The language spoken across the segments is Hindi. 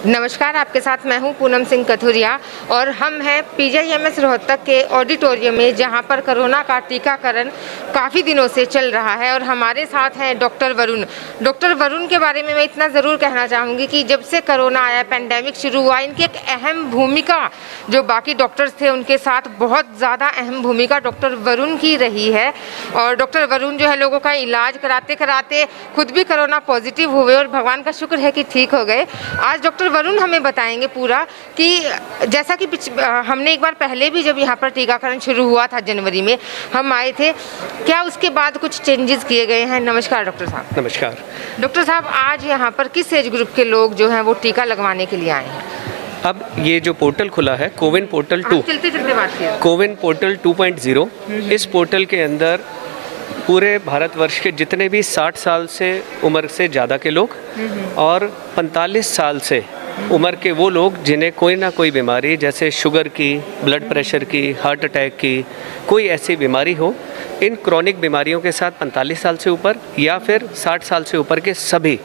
नमस्कार, आपके साथ मैं हूं पूनम सिंह कथुरिया और हम हैं पीजीआईएमएस रोहतक के ऑडिटोरियम में, जहां पर कोरोना का टीकाकरण काफ़ी दिनों से चल रहा है। और हमारे साथ हैं डॉक्टर वरुण। डॉक्टर वरुण के बारे में मैं इतना ज़रूर कहना चाहूँगी कि जब से कोरोना आया, पैंडेमिक शुरू हुआ, इनकी एक अहम भूमिका जो बाकी डॉक्टर्स थे उनके साथ बहुत ज़्यादा अहम भूमिका डॉक्टर वरुण की रही है। और डॉक्टर वरुण जो है लोगों का इलाज कराते कराते खुद भी कोरोना पॉजिटिव हुए और भगवान का शुक्र है कि ठीक हो गए। आज डॉक्टर वरुण हमें बताएंगे पूरा कि जैसा कि हमने एक बार पहले भी जब यहाँ पर टीकाकरण शुरू हुआ था जनवरी में हम आए थे, क्या उसके बाद कुछ चेंजेस किए गए हैं? नमस्कार डॉक्टर साहब। नमस्कार डॉक्टर साहब, आज यहाँ पर किस एज ग्रुप के लोग जो हैं वो टीका लगवाने के लिए आए हैं? अब ये जो पोर्टल खुला है कोविन पोर्टल 2, चलते चलते बात कीजिए। कोविन पोर्टल 2.0, इस पोर्टल के अंदर पूरे भारतवर्ष के जितने भी 60 साल से उम्र से ज़्यादा के लोग और 45 साल से उम्र के वो लोग जिन्हें कोई ना कोई बीमारी जैसे शुगर की, ब्लड प्रेशर की, हार्ट अटैक की कोई ऐसी बीमारी हो, इन क्रॉनिक बीमारियों के साथ 45 साल से ऊपर या फिर 60 साल से ऊपर के सभी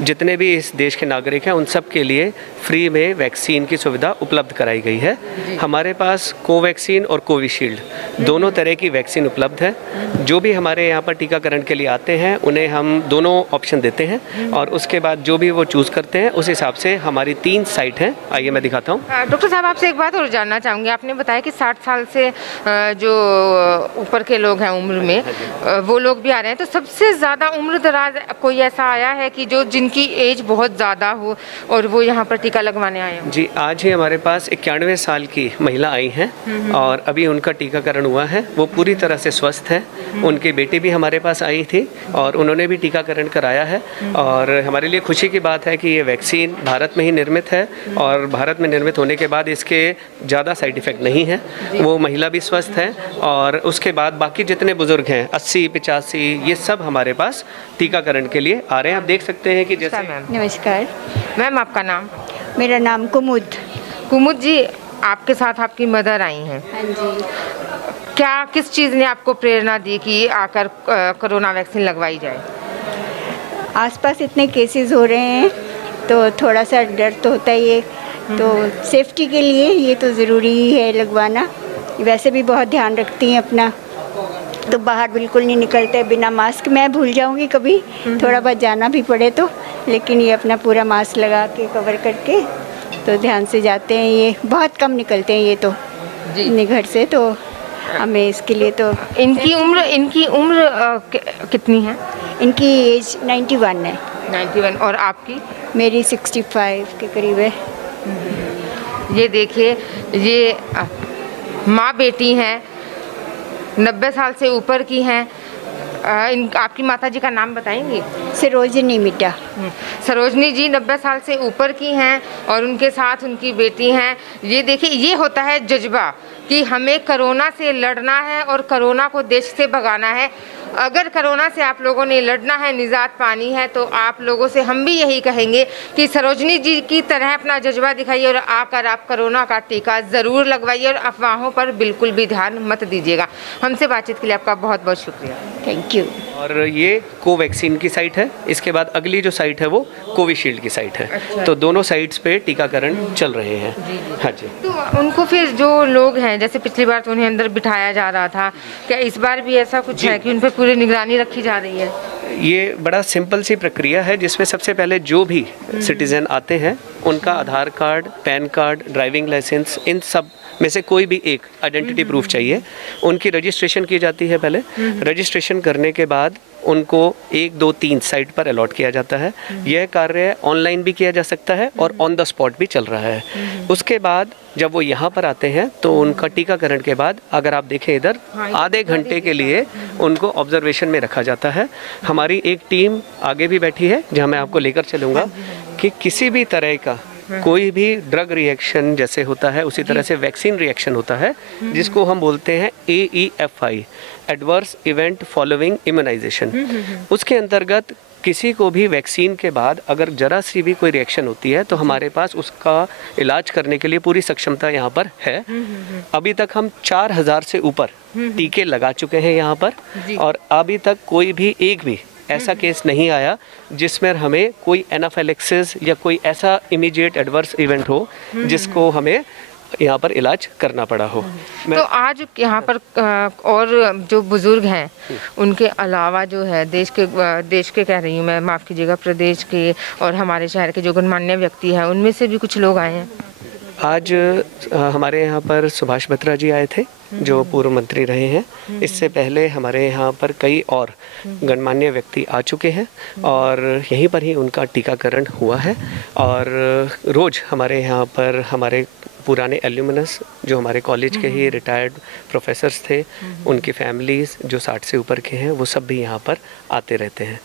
जितने भी इस देश के नागरिक हैं उन सब के लिए फ्री में वैक्सीन की सुविधा उपलब्ध कराई गई है। हमारे पास कोवैक्सीन और कोविशील्ड दोनों तरह की वैक्सीन उपलब्ध है। जो भी हमारे यहाँ पर टीकाकरण के लिए आते हैं उन्हें हम दोनों ऑप्शन देते हैं और उसके बाद जो भी वो चूज़ करते हैं उस हिसाब से हमारी 3 साइट हैं। आइए मैं दिखाता हूँ। डॉक्टर साहब, आपसे एक बात और जानना चाहूँगी। आपने बताया कि 60 साल से जो ऊपर के लोग हैं उम्र में, वो लोग भी आ रहे हैं, तो सबसे ज़्यादा उम्र दराज कोई ऐसा आया है कि जो जिनकी एज बहुत ज़्यादा हो और वो यहाँ पर टीका लगवाने आए हैं? जी, आज ही हमारे पास 91 साल की महिला आई हैं और अभी उनका टीकाकरण हुआ है। वो पूरी तरह से स्वस्थ है। उनकी बेटी भी हमारे पास आई थी और उन्होंने भी टीकाकरण कराया है। और हमारे लिए खुशी की बात है कि ये वैक्सीन भारत में ही निर्मित है और भारत में निर्मित होने के बाद इसके ज़्यादा साइड इफ़ेक्ट नहीं है। वो महिला भी स्वस्थ है और उसके बाद बाकी जितने बुज़ुर्ग हैं 80, 85 ये सब हमारे पास टीकाकरण के लिए आ रहे हैं। आप देख सकते हैं कि जैसे नमस्कार मैम, आपका नाम? मेरा नाम कुमुद। कुमुद जी, आपके साथ आपकी मदर आई हैं। हाँ जी। क्या किस चीज़ ने आपको प्रेरणा दी कि आकर कोरोना वैक्सीन लगवाई जाए? आसपास इतने केसेस हो रहे हैं तो थोड़ा सा डर तो होता ही है, तो सेफ्टी के लिए ये तो ज़रूरी ही है लगवाना। वैसे भी बहुत ध्यान रखती हैं अपना, तो बाहर बिल्कुल नहीं निकलते बिना मास्क। मैं भूल जाऊंगी कभी थोड़ा बहुत जाना भी पड़े तो, लेकिन ये अपना पूरा मास्क लगा के कवर करके तो ध्यान से जाते हैं। ये बहुत कम निकलते हैं ये तो अपने घर से, तो हमें इसके लिए तो। इनकी उम्र कितनी है? इनकी एज 91 है। 91। और आपकी? मेरी 65 के करीब है। ये देखिए, ये माँ बेटी हैं, 90 साल से ऊपर की हैं। आपकी माता जी का नाम बताएंगी? सरोजनी मिटा। सरोजनी जी 90 साल से ऊपर की हैं और उनके साथ उनकी बेटी हैं। ये देखिए, ये होता है जज्बा कि हमें कोरोना से लड़ना है और कोरोना को देश से भगाना है। अगर कोरोना से आप लोगों ने लड़ना है, निजात पानी है, तो आप लोगों से हम भी यही कहेंगे कि सरोजनी जी की तरह अपना जज्बा दिखाइए और आकर आप कोरोना का टीका ज़रूर लगवाइए और अफवाहों पर बिल्कुल भी ध्यान मत दीजिएगा। हमसे बातचीत के लिए आपका बहुत बहुत शुक्रिया। Thank you. और ये कोवैक्सीन की साइट है। इसके बाद अगली जो साइट है वो कोविशील्ड की साइट है। अच्छा। तो दोनों साइट्स पे टीकाकरण चल रहे हैं। हाँ जी। तो उनको फिर जो लोग हैं, जैसे पिछली बार तो उन्हें अंदर बिठाया जा रहा था, क्या इस बार भी ऐसा कुछ है कि उन पर पूरी निगरानी रखी जा रही है? ये बड़ा सिंपल सी प्रक्रिया है जिसमें सबसे पहले जो भी सिटीजन आते हैं उनका Aadhaar card, PAN card, driving licence, इन सब में से कोई भी एक आइडेंटिटी प्रूफ चाहिए। उनकी रजिस्ट्रेशन की जाती है। पहले रजिस्ट्रेशन करने के बाद उनको 1, 2, 3 साइट पर अलॉट किया जाता है। यह कार्य ऑनलाइन भी किया जा सकता है और ऑन द स्पॉट भी चल रहा है। उसके बाद जब वो यहाँ पर आते हैं तो उनका टीकाकरण के बाद अगर आप देखें इधर आधे घंटे के लिए उनको ऑब्जर्वेशन में रखा जाता है। हमारी एक टीम आगे भी बैठी है जहाँ मैं आपको लेकर चलूँगा कि किसी भी तरह का कोई भी ड्रग रिएक्शन जैसे होता है उसी तरह से वैक्सीन रिएक्शन होता है, जिसको हम बोलते हैं AEFI, adverse event following immunisation. उसके अंतर्गत किसी को भी वैक्सीन के बाद अगर जरा सी भी कोई रिएक्शन होती है तो हमारे पास उसका इलाज करने के लिए पूरी सक्षमता यहाँ पर है। अभी तक हम 4000 से ऊपर टीके लगा चुके हैं यहाँ पर और अभी तक कोई भी एक भी ऐसा केस नहीं आया जिसमें हमें कोई एनाफिलैक्सिस या कोई ऐसा इमीडिएट एडवर्स इवेंट हो जिसको हमें यहाँ पर इलाज करना पड़ा हो। तो आज यहाँ पर और जो बुजुर्ग हैं उनके अलावा जो है देश के कह रही हूँ मैं, माफ़ कीजिएगा, प्रदेश के और हमारे शहर के जो गणमान्य व्यक्ति हैं उनमें से भी कुछ लोग आए हैं। आज हमारे यहाँ पर सुभाष बत्रा जी आए थे जो पूर्व मंत्री रहे हैं। इससे पहले हमारे यहाँ पर कई और गणमान्य व्यक्ति आ चुके हैं और यहीं पर ही उनका टीकाकरण हुआ है। और रोज़ हमारे यहाँ पर हमारे पुराने एल्यूमिनस जो हमारे कॉलेज के ही रिटायर्ड प्रोफेसर्स थे, उनकी फैमिलीज़ जो 60 से ऊपर के हैं वो सब भी यहाँ पर आते रहते हैं।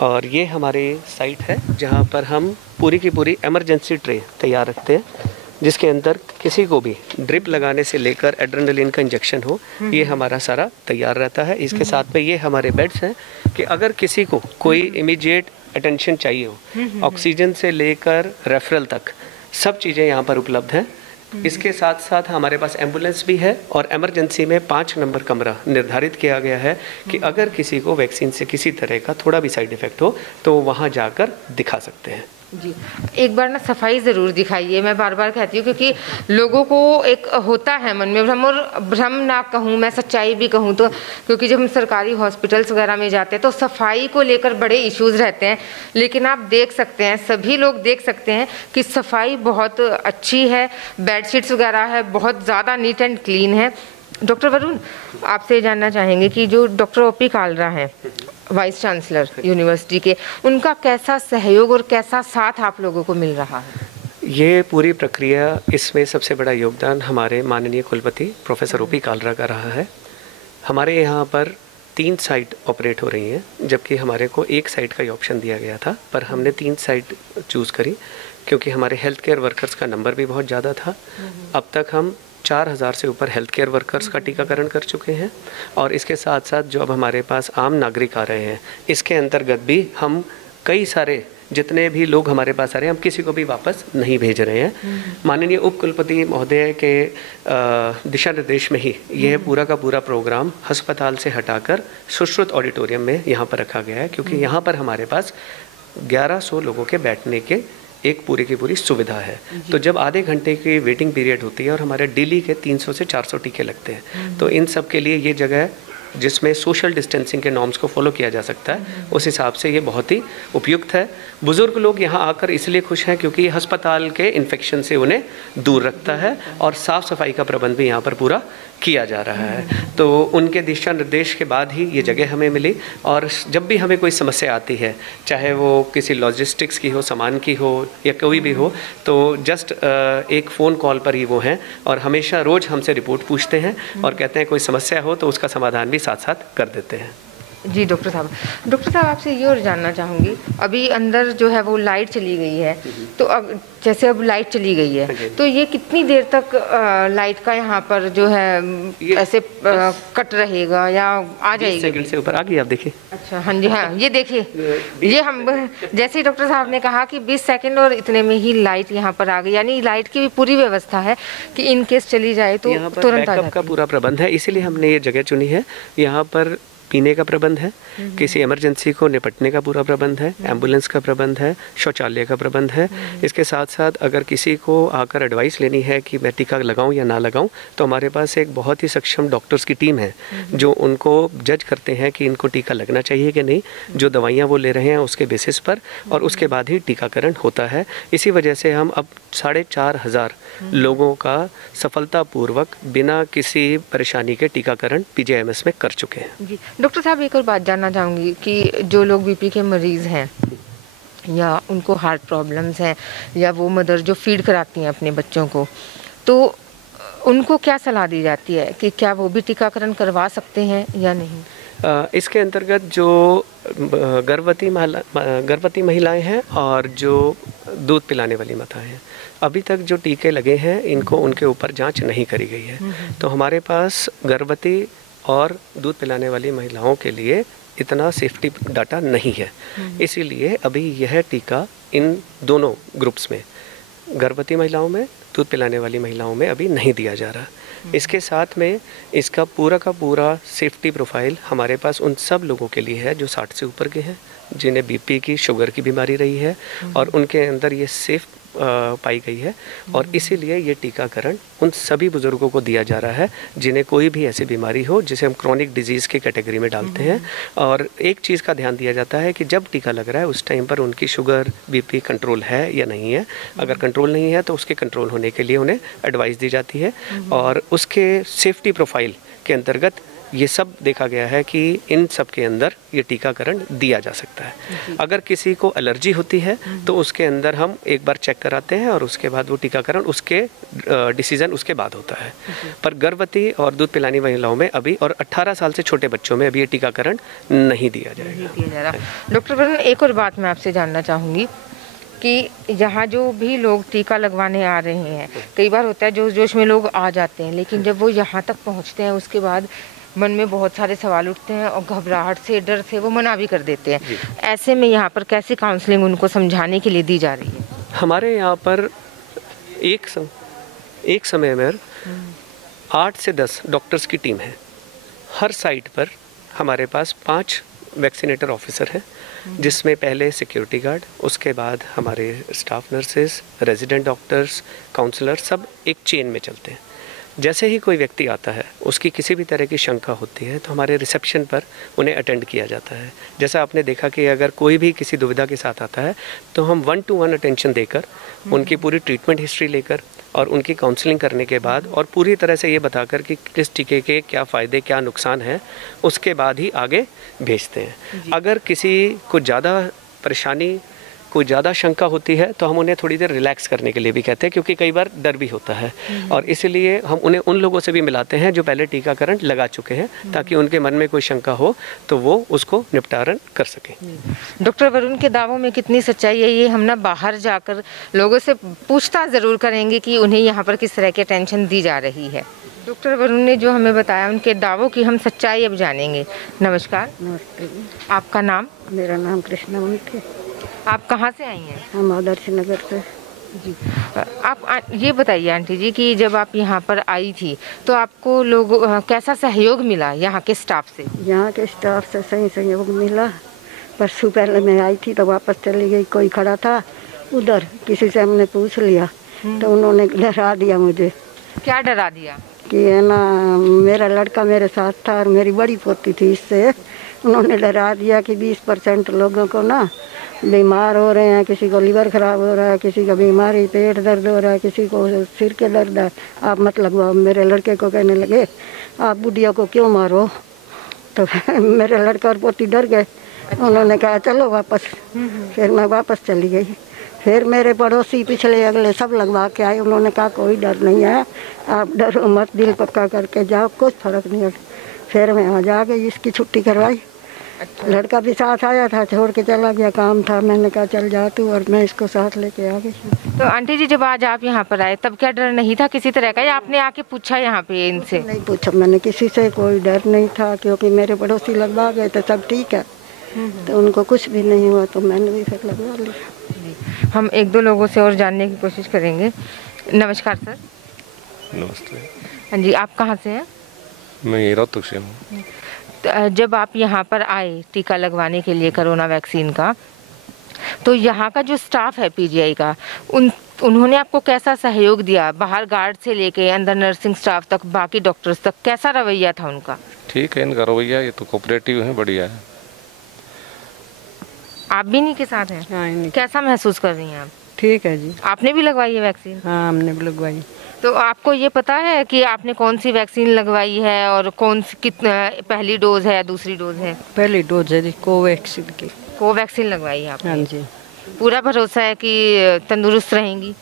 और ये हमारे साइट है जहाँ पर हम पूरी की पूरी इमरजेंसी ट्रे तैयार रखते हैं जिसके अंदर किसी को भी ड्रिप लगाने से लेकर एड्रेनलिन का इंजेक्शन हो, ये हमारा सारा तैयार रहता है। इसके साथ में ये हमारे बेड्स हैं कि अगर किसी को कोई इमीडिएट अटेंशन चाहिए हो, ऑक्सीजन से लेकर रेफरल तक सब चीज़ें यहाँ पर उपलब्ध हैं। इसके साथ साथ हमारे पास एम्बुलेंस भी है और इमरजेंसी में 5 नंबर कमरा निर्धारित किया गया है कि अगर किसी को वैक्सीन से किसी तरह का थोड़ा भी साइड इफ़ेक्ट हो तो वहाँ जाकर दिखा सकते हैं। जी, एक बार ना सफाई ज़रूर दिखाइए, मैं बार बार कहती हूँ, क्योंकि लोगों को एक होता है मन में भ्रम, और भ्रम ना कहूँ मैं, सच्चाई भी कहूँ तो, क्योंकि जब हम सरकारी हॉस्पिटल्स वगैरह में जाते हैं तो सफाई को लेकर बड़े इश्यूज़ रहते हैं, लेकिन आप देख सकते हैं, सभी लोग देख सकते हैं कि सफाई बहुत अच्छी है, बेडशीट्स वगैरह है बहुत ज़्यादा नीट एंड क्लीन है। डॉक्टर वरुण, आपसे जानना चाहेंगे कि जो डॉक्टर ओपी कालरा हैं, वाइस चांसलर यूनिवर्सिटी के, उनका कैसा सहयोग और कैसा साथ आप लोगों को मिल रहा है? ये पूरी प्रक्रिया, इसमें सबसे बड़ा योगदान हमारे माननीय कुलपति प्रोफेसर ओपी कालरा का रहा है। हमारे यहाँ पर 3 साइट ऑपरेट हो रही हैं, जबकि हमारे को 1 साइट का ही ऑप्शन दिया गया था, पर हमने 3 साइट चूज़ करी क्योंकि हमारे हेल्थ केयर वर्कर्स का नंबर भी बहुत ज़्यादा था। अब तक हम 4000 से ऊपर हेल्थ केयर वर्कर्स का टीकाकरण कर चुके हैं और इसके साथ साथ जो अब हमारे पास आम नागरिक आ रहे हैं, इसके अंतर्गत भी हम कई सारे जितने भी लोग हमारे पास आ रहे हैं, हम किसी को भी वापस नहीं भेज रहे हैं। माननीय उप कुलपति महोदय के दिशा निर्देश में ही यह पूरा का पूरा प्रोग्राम अस्पताल से हटाकर सुश्रुत ऑडिटोरियम में यहाँ पर रखा गया है, क्योंकि यहाँ पर हमारे पास 1100 लोगों के बैठने के एक पूरी की पूरी सुविधा है। तो जब आधे घंटे की वेटिंग पीरियड होती है और हमारे डेली के 300 से 400 टीके लगते हैं, तो इन सब के लिए ये जगह जिसमें सोशल डिस्टेंसिंग के नॉर्म्स को फॉलो किया जा सकता है, उस हिसाब से ये बहुत ही उपयुक्त है। बुज़ुर्ग लोग यहाँ आकर इसलिए खुश हैं क्योंकि अस्पताल के इन्फेक्शन से उन्हें दूर रखता है और साफ़ सफाई का प्रबंध भी यहाँ पर पूरा किया जा रहा है। तो उनके दिशा निर्देश के बाद ही ये जगह हमें मिली और जब भी हमें कोई समस्या आती है, चाहे वो किसी लॉजिस्टिक्स की हो, सामान की हो या कोई भी हो, तो जस्ट एक फ़ोन कॉल पर ही वो हैं और हमेशा रोज़ हमसे रिपोर्ट पूछते हैं और कहते हैं कोई समस्या हो तो उसका समाधान भी साथ साथ कर देते हैं। जी डॉक्टर साहब आपसे ये और जानना चाहूँगी, अभी अंदर जो है वो लाइट चली गई है, तो अब जैसे अब लाइट चली गई है तो ये कितनी देर तक लाइट का यहाँ पर जो है ऐसे कट रहेगा या आ जाएगी? 20 सेकंड से ऊपर आ गई, आप देखिए। अच्छा, हाँ जी, हाँ ये देखिए, ये हम जैसे ही डॉक्टर साहब ने कहा कि 20 सेकंड और इतने में ही लाइट यहाँ पर आ गई, यानी लाइट की भी पूरी व्यवस्था है कि इन केस चली जाए तो तुरंत आ जाए। का पूरा प्रबंध है, इसीलिए हमने ये जगह चुनी है। यहाँ पर पीने का प्रबंध है, किसी इमरजेंसी को निपटने का पूरा प्रबंध है, एम्बुलेंस का प्रबंध है, शौचालय का प्रबंध है। इसके साथ साथ अगर किसी को आकर एडवाइस लेनी है कि मैं टीका लगाऊं या ना लगाऊं, तो हमारे पास एक बहुत ही सक्षम डॉक्टर्स की टीम है जो उनको जज करते हैं कि इनको टीका लगना चाहिए कि नहीं, जो दवाइयाँ वो ले रहे हैं उसके बेसिस पर, और उसके बाद ही टीकाकरण होता है। इसी वजह से हम अब 4500 लोगों का सफलतापूर्वक बिना किसी परेशानी के टीकाकरण PGIMS में कर चुके हैं। जी डॉक्टर साहब, एक और बात जानना चाहूँगी कि जो लोग BP के मरीज़ हैं या उनको हार्ट प्रॉब्लम्स हैं या वो मदर जो फीड कराती हैं अपने बच्चों को, तो उनको क्या सलाह दी जाती है कि क्या वो भी टीकाकरण करवा सकते हैं या नहीं? इसके अंतर्गत जो गर्भवती महिलाएं हैं और जो दूध पिलाने वाली माताएं हैं, अभी तक जो टीके लगे हैं इनको उनके ऊपर जांच नहीं करी गई है। तो हमारे पास गर्भवती और दूध पिलाने वाली महिलाओं के लिए इतना सेफ्टी डाटा नहीं है, इसीलिए अभी यह टीका इन दोनों ग्रुप्स में गर्भवती महिलाओं में, दूध पिलाने वाली महिलाओं में अभी नहीं दिया जा रहा। इसके साथ में इसका पूरा का पूरा सेफ्टी प्रोफाइल हमारे पास उन सब लोगों के लिए है जो 60 से ऊपर के हैं, जिन्हें बीपी की, शुगर की बीमारी रही है और उनके अंदर ये सेफ पाई गई है। और इसीलिए ये टीकाकरण उन सभी बुज़ुर्गों को दिया जा रहा है जिन्हें कोई भी ऐसी बीमारी हो जिसे हम क्रोनिक डिजीज़ की कैटेगरी में डालते हैं। और एक चीज़ का ध्यान दिया जाता है कि जब टीका लग रहा है उस टाइम पर उनकी शुगर, बीपी कंट्रोल है या नहीं है। अगर कंट्रोल नहीं है तो उसके कंट्रोल होने के लिए उन्हें एडवाइस दी जाती है और उसके सेफ्टी प्रोफाइल के अंतर्गत ये सब देखा गया है कि इन सब के अंदर ये टीकाकरण दिया जा सकता है। अगर किसी को एलर्जी होती है तो उसके अंदर हम एक बार चेक कराते हैं और उसके बाद वो टीकाकरण उसके डिसीजन उसके बाद होता है। पर गर्भवती और दूध पिलाने महिलाओं में अभी और 18 साल से छोटे बच्चों में अभी ये टीकाकरण नहीं दिया जाएगा। डॉक्टर वरुण, एक और बात मैं आपसे जानना चाहूँगी कि यहाँ जो भी लोग टीका लगवाने आ रहे हैं, कई बार होता है जोश जोश में लोग आ जाते हैं, लेकिन जब वो यहाँ तक पहुँचते हैं उसके बाद मन में बहुत सारे सवाल उठते हैं और घबराहट से, डर से वो मना भी कर देते हैं। ऐसे में यहाँ पर कैसी काउंसलिंग उनको समझाने के लिए दी जा रही है? हमारे यहाँ पर एक समय में 8 से 10 डॉक्टर्स की टीम है। हर साइट पर हमारे पास 5 वैक्सीनेटर ऑफिसर हैं, जिसमें पहले सिक्योरिटी गार्ड, उसके बाद हमारे staff nurses, resident doctors, counsellor, सब एक चेन में चलते हैं। जैसे ही कोई व्यक्ति आता है, उसकी किसी भी तरह की शंका होती है तो हमारे रिसेप्शन पर उन्हें अटेंड किया जाता है। जैसा आपने देखा कि अगर कोई भी किसी दुविधा के साथ आता है तो हम 1-to-1 अटेंशन देकर उनकी पूरी ट्रीटमेंट हिस्ट्री लेकर और उनकी काउंसलिंग करने के बाद और पूरी तरह से ये बताकर कि किस टीके के क्या फ़ायदे, क्या नुकसान हैं, उसके बाद ही आगे भेजते हैं। अगर किसी को ज़्यादा परेशानी, कोई ज़्यादा शंका होती है तो हम उन्हें थोड़ी देर रिलैक्स करने के लिए भी कहते हैं, क्योंकि कई बार डर भी होता है और इसीलिए हम उन्हें उन लोगों से भी मिलाते हैं जो पहले टीकाकरण लगा चुके हैं, ताकि उनके मन में कोई शंका हो तो वो उसको निपटारण कर सकें। डॉक्टर वरुण के दावों में कितनी सच्चाई है, ये हम ना बाहर जाकर लोगों से पूछताछ ज़रूर करेंगे कि उन्हें यहाँ पर किस तरह की अटेंशन दी जा रही है। डॉक्टर वरुण ने जो हमें बताया उनके दावों की हम सच्चाई अब जानेंगे। नमस्कार। नमस्ते। आपका नाम? मेरा नाम कृष्णा है। आप कहाँ से आई हैं? हम आदर्श नगर से। जी, आप ये बताइए आंटी जी कि जब आप यहाँ पर आई थी तो आपको लोग कैसा सहयोग मिला यहाँ के स्टाफ से? यहाँ के स्टाफ से सही सहयोग मिला। परसों पहले मैं आई थी तो वापस चली गई। कोई खड़ा था उधर, किसी से हमने पूछ लिया तो उन्होंने डरा दिया मुझे। क्या डरा दिया? कि है ना, मेरा लड़का मेरे साथ था और मेरी बड़ी पोती थी, इससे उन्होंने डरा दिया कि 20% लोगों को ना बीमार हो रहे हैं, किसी को लीवर ख़राब हो रहा है, किसी का बीमारी पेट दर्द हो रहा है, किसी को सिर के दर्द है, आप मत लगवाओ। मेरे लड़के को कहने लगे आप बुढ़िया को क्यों मारो, तो मेरे लड़का और पोती डर गए। उन्होंने कहा चलो वापस। फिर मैं वापस चली गई। फिर मेरे पड़ोसी पिछले अगले सब लगवा के आए। उन्होंने कहा कोई डर नहीं है, आप डरो मत, दिल पक्का करके जाओ, कुछ फ़र्क नहीं है। फिर मैं वहाँ जा गई, इसकी छुट्टी करवाई। लड़का भी साथ आया था, छोड़ के चला गया, काम था। मैंने कहा चल जा तू, और मैं इसको साथ लेके आ गई। तो आंटी जी, जब आज आप यहाँ पर आए तब क्या डर नहीं था किसी तरह का, या आपने आके पूछा यहाँ पे इनसे? नहीं पूछा मैंने किसी से, कोई डर नहीं था, क्योंकि मेरे पड़ोसी लगवा गए तो सब ठीक है, तो उनको कुछ भी नहीं हुआ, तो मैंने भी फिर लगवा लिया। हम 1-2 लोगों से और जानने की कोशिश करेंगे। नमस्कार सर। नमस्ते। हाँ जी, आप कहाँ से हैं? मैं रोहतक से हूँ। जब आप यहाँ पर आए टीका लगवाने के लिए कोरोना वैक्सीन का, तो यहाँ का जो स्टाफ है पीजीआई का, उन्होंने आपको कैसा सहयोग दिया? बाहर गार्ड से लेके अंदर नर्सिंग स्टाफ तक, बाकी डॉक्टर्स तक, कैसा रवैया था उनका? ठीक है इनका रवैया, ये तो कोऑपरेटिव है, बढ़िया है। आप भी इन्हीं के साथ हैं? हाँ, कैसा महसूस कर रही हैं आप? ठीक है जी। आपने भी लगवाई है वैक्सीन? हाँ, हमने भी लगवाई। तो आपको ये पता है कि आपने कौन सी वैक्सीन लगवाई है और कौन सी, कितना पहली डोज है या दूसरी डोज है? पहली डोज है जी, कोवैक्सीन की। कोवैक्सीन लगवाई है आपने? हाँ जी। पूरा भरोसा है कि तंदुरुस्त रहेंगी?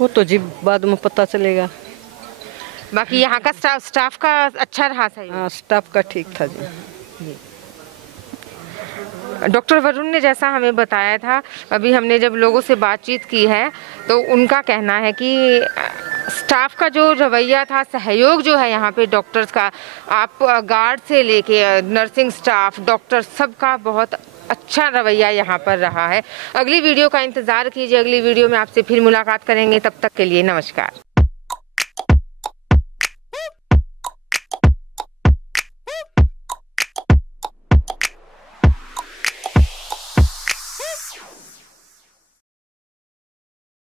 वो तो जी बाद में पता चलेगा। बाकी यहाँ का स्टाफ का अच्छा रहा सही? हाँ, स्टाफ का ठीक था जी। डॉक्टर वरुण ने जैसा हमें बताया था, अभी हमने जब लोगों से बातचीत की है तो उनका कहना है कि स्टाफ का जो रवैया था, सहयोग जो है यहाँ पे डॉक्टर्स का, आप गार्ड से लेके नर्सिंग स्टाफ, डॉक्टर, सबका बहुत अच्छा रवैया यहाँ पर रहा है। अगली वीडियो का इंतज़ार कीजिए, अगली वीडियो में आपसे फिर मुलाकात करेंगे। तब तक के लिए नमस्कार।